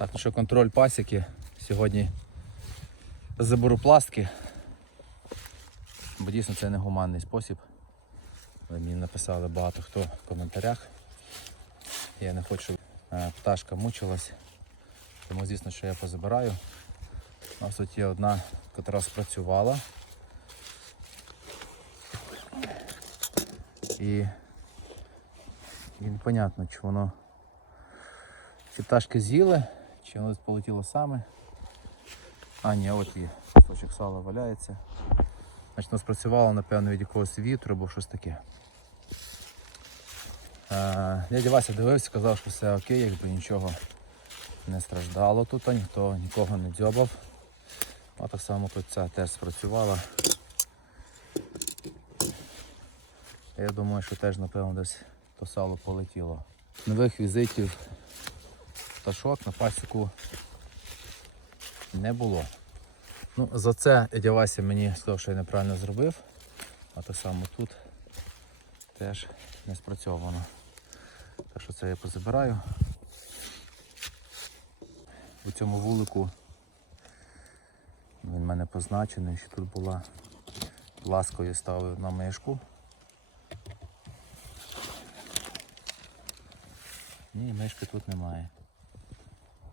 Так, ну що контроль пасіки. Сьогодні заберу пластки. Бо дійсно це не гуманний спосіб. Мені написали багато хто в коментарях. Я не хочу, щоб е, пташка мучилась. Тому звісно, що я позабираю. У нас тут є одна, яка спрацювала. І, і непонятно, чи воно чи пташки з'їли, чи воно полетіло саме. А, ні, от є. Кусочок сала валяється. Значить, воно спрацювало, напевно, від якогось вітру або щось таке. Дядя Вася дивився, казав, що все окей, якби нічого не страждало тут, ніхто нікого не дзьобав. А так само тут теж спрацювала. Я думаю, що теж, напевно, десь то сало полетіло. Нових візитів пташок на пасіку не було. Ну, за це дядя мені сказав, що я неправильно зробив. А так само тут теж не спрацьовано. Так що це я позабираю. У цьому вулику він в мене позначений, що тут була ласкою ставив на мишку. Ні, мишки тут немає.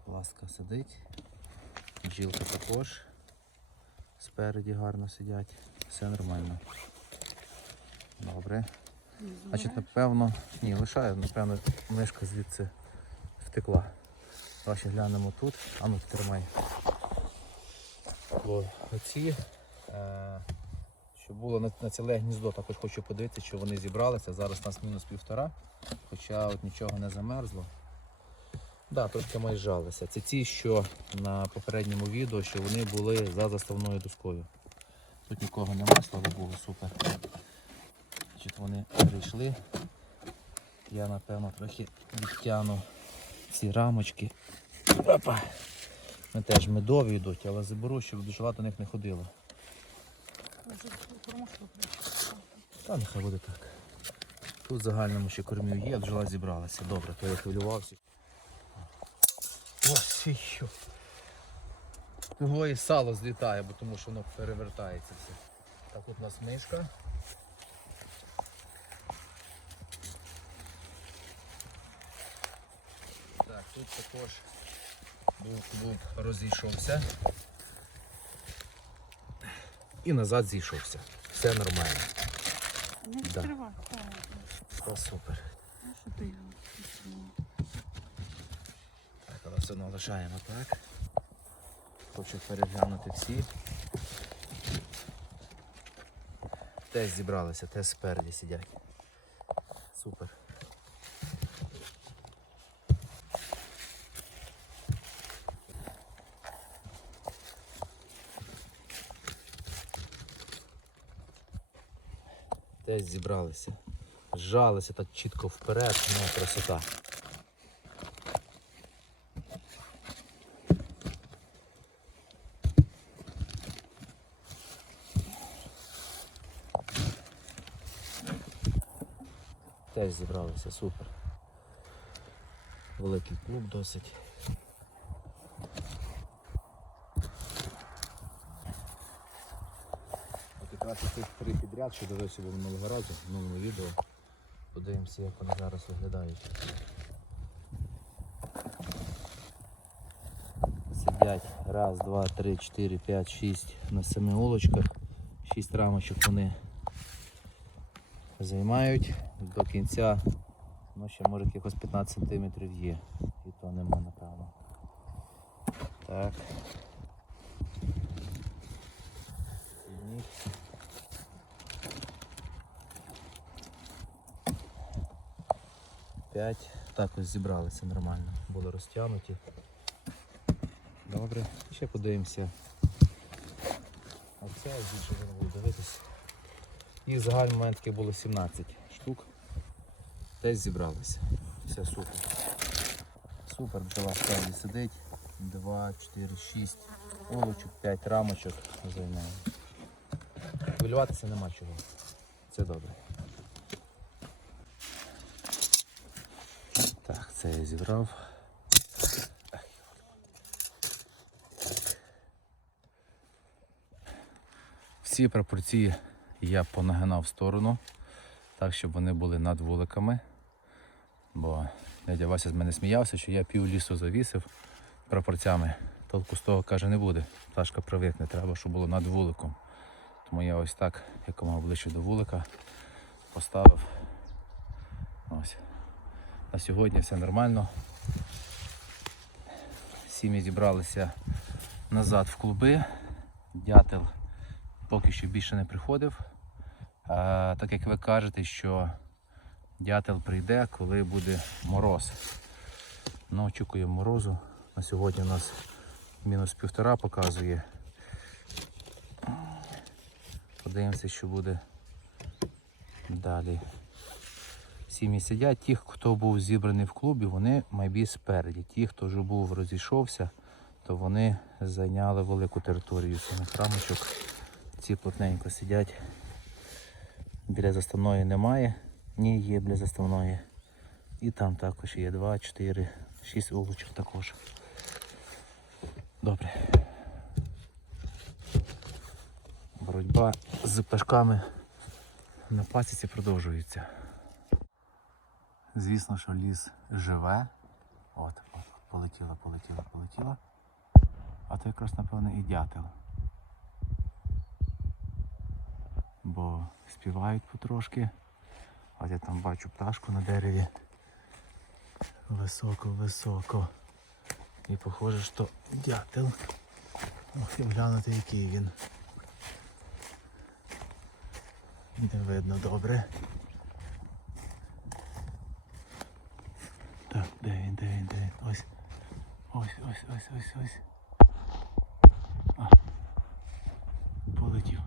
Ласка сидить, бджілка також спереді гарно сидять, все нормально. Добре. Значить, напевно, ні, лишаю, напевно, мишка звідси втекла. Давай глянемо тут. А ну тримай. Бо оці, е, що було на, на ціле гніздо, також хочу подивитися, що вони зібралися. Зараз у нас мінус півтора, хоча от нічого не замерзло. Да, тільки ми зжалися. Це ті, що на попередньому відео, що вони були за заставною доскою. Тут нікого нема, слава Богу, супер. Значить, вони прийшли. Я напевно трохи відтягну ці рамочки. Опа. Вони теж медові йдуть, але заберу, щоб бджола до них не ходила. Та нехай буде так. Тут в загальному ще кормів є, бджола зібралася. Добре, то я хвилювався. І. Того і сало злітає, бо тому що воно перевертається все. Так от у нас мишка. Так, тут також був клуб розійшовся. І назад зійшовся. Все нормально. Не Да. Все супер. Ну, що ти його все одно лишаємо так. Хочу переглянути всі. Теж зібралися, теж спереді сидять. Супер. Теж зібралися. Зжалися так чітко вперед, ну красота. Теж зібралися, супер. Великий клуб досить. От якраз цих три підряд, що дивився був минулого разу, в минулому відео. Подивимося, як вони зараз виглядають. Сидять раз, два, три, чотири, п'ять, шість на семи улочках. Шість рамочок вони займають до кінця, ну ще може якихось 15 см є. І то нема, напевно. Так. П'ять. Так ось зібралися нормально. Були розтягнуті. Добре. Ще подивимося. Оце більше не буду дивитися. І в загальному мене таки було 17 штук. теж зібралися. Все супер. Супер, бджола справді сидить. 2, 4, 6 овочок, 5 рамочок займаємо. Хвилюватися нема чого. Це добре. Так, це я зібрав. Всі пропорції я понагинав в сторону так, щоб вони були над вуликами. Бо дядя Вася з мене сміявся, що я пів лісу завісив прапорцями. Толку з того каже не буде. Пташка привикне, треба, щоб було над вуликом. Тому я ось так, якомога ближче до вулика, поставив. Ось. На сьогодні все нормально. Сім'ї зібралися назад в клуби. Дятел поки що більше не приходив. А, так як ви кажете, що дятел прийде, коли буде мороз. Ну, очікуємо морозу. На сьогодні у нас мінус півтора показує. Подивимося, що буде далі. Сім'ї сидять. Ті, хто був зібраний в клубі, вони майбі спереді. Ті, хто вже був розійшовся, то вони зайняли велику територію самих рамочок. Ці плотненько сидять. Біля заставної немає, ні є біля заставної. І там також є 2, 4, 6 вуличок також. Добре. Боротьба з пташками на пасіці продовжується. Звісно, що ліс живе. От, от, полетіла, полетіла, полетіла. А то якраз, напевно, і дятел. Бо співають потрошки. От я там бачу пташку на дереві. Високо, високо. І похоже, що дятел. Ох, глянути, який він. Не видно добре. Так, де він, де він, де він? Ось. Ось, ось, ось, ось, ось. А. Полетів.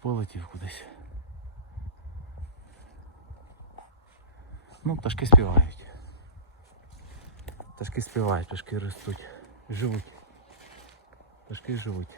Полетів кудись. Ну, пташки співають. Пташки співають, пташки ростуть. Живуть. Пташки живуть.